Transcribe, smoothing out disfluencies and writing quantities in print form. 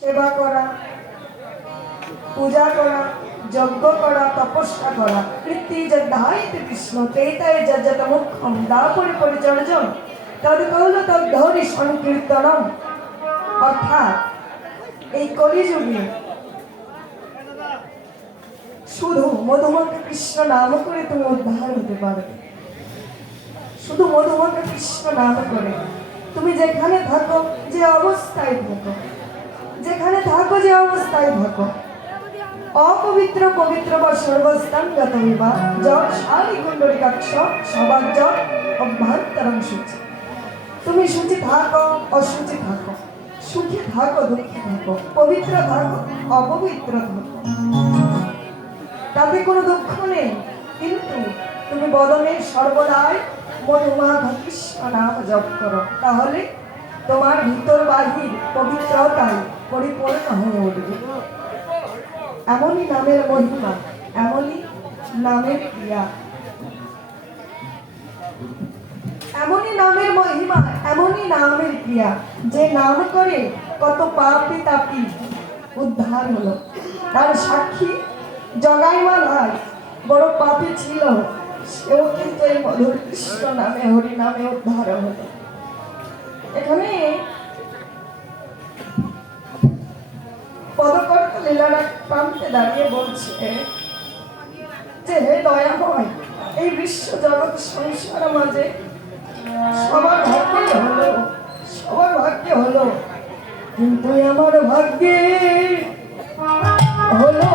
সেবা করা, পূজা করা, যজ্ঞ করা, তপস্যা করা, কৃত্তি যদ্ধাইতে কৃষ্ণ তেতায় যজ্জত মুখ্যম দাপরে পরিচর্যম তদকৌল তদ্ধরি সংকীর্তনম। অর্থাৎ এই কলিযুগে শুধু মধুমাখা কৃষ্ণ নাম করে তুমি উদ্ধার হতে পারবে। শুধু মধুমাখা কৃষ্ণ নাম করে তুমি যেখানে থাকো, যে অবস্থায় থাকো, যেখানে থাকো, যে অবস্থায় থাকো, অপবিত্র পবিত্র বা সর্বস্থানগত হইবা যত শালী কুণ্ডলিকাক্ষ সবার যত অভ্যন্তরং শুচি। তুমি শুচি থাকো, অশুচি থাকো, সুখে থাকো, দুঃখে থাকো, পবিত্র থাকো, অপবিত্র থাকো, তাতে কোনো দুঃখ নেই। কিন্তু তুমি বদনে সর্বদাই মধুমাখা কৃষ্ণ নাম জপ করো, তাহলে তোমার ভিতর বাহির পবিত্রতায় পরিপূর্ণ হয়ে উঠবে। এমনই নামের মহিমা, এমনই নামের ক্রিয়া, এমনই নামের মহিমা, এমনই নামের ক্রিয়া, যে নাম করে কত পাপী তাপী উদ্ধার হলো। তার সাক্ষী জগাইমা ভাই বড় পাপী ছিল, সেও কিন্তু এই মধুর কৃষ্ণ নামে, হরি নামে উদ্ধার হলো। এখানে পদকর্ত লীলারা প্রান্তে দাঁড়িয়ে বলছে যে হে দয়াময়, এই বিশ্ব জগৎ সংসার মাঝে সবার ভাগ্যে হলো, সবার ভাগ্যে হলো, কিন্তু আমার ভাগ্যে হলো